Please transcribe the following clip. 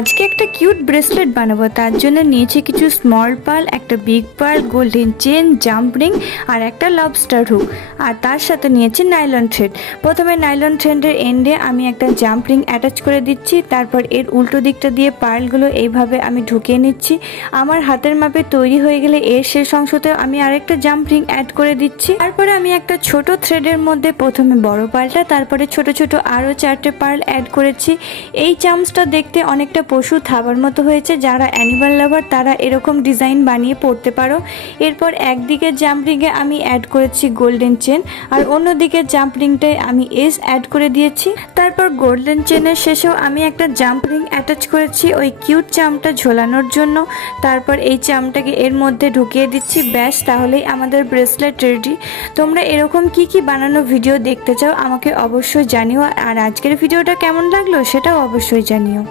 আজকে একটা cute bracelet বানাবো, তার জন্য নিয়েছি কিছু স্মল পার্ল, একটা big pearl, golden chain, jump ring আর একটা লবস্টার হুক। আর তার সাথে নিয়েছি নাইলন থ্রেড। প্রথমে নাইলন থ্রেডের এন্ডে আমি একটা জাম্প রিং অ্যাটাচ করে দিচ্ছি, তারপর এর উল্টো দিকটা দিয়ে পার্লগুলো এইভাবে আমি ঢুকিয়ে নিচ্ছি। আমার হাতের মাপে তৈরি হয়ে গেলে এর শেষ অংশতে আমি আরেকটা জাম্প রিং অ্যাড করে দিচ্ছি। তারপরে আমি একটা ছোট থ্রেডের মধ্যে প্রথমে বড় পার্লটা, তারপরে ছোট ছোট আরও 4টে পার্ল অ্যাড করেছি। এই চামচটা দেখতে অনেকটা পশু থাবার মতো হয়েছে, যারা অ্যানিমাল লাভার তারা এরকম ডিজাইন বানিয়ে পরতে পারো। এরপর একদিকে জাম্প রিংয়ে আমি অ্যাড করেছি গোল্ডেন চেন, আর অন্যদিকে জাম্প রিংটায় আমি এস অ্যাড করে দিয়েছি। তারপর গোল্ডেন চেনের শেষেও আমি একটা জাম্প রিং অ্যাটাচ করেছি ওই কিউট চামটা ঝোলানোর জন্য। তারপর এই চামটাকে এর মধ্যে ঢুকিয়ে দিচ্ছি, ব্যাস তাহলেই আমাদের ব্রেসলেট রেডি। তোমরা এরকম কি বানানো ভিডিও দেখতে চাও আমাকে অবশ্যই জানিও, আর আজকের ভিডিওটা কেমন লাগলো সেটাও অবশ্যই জানিও।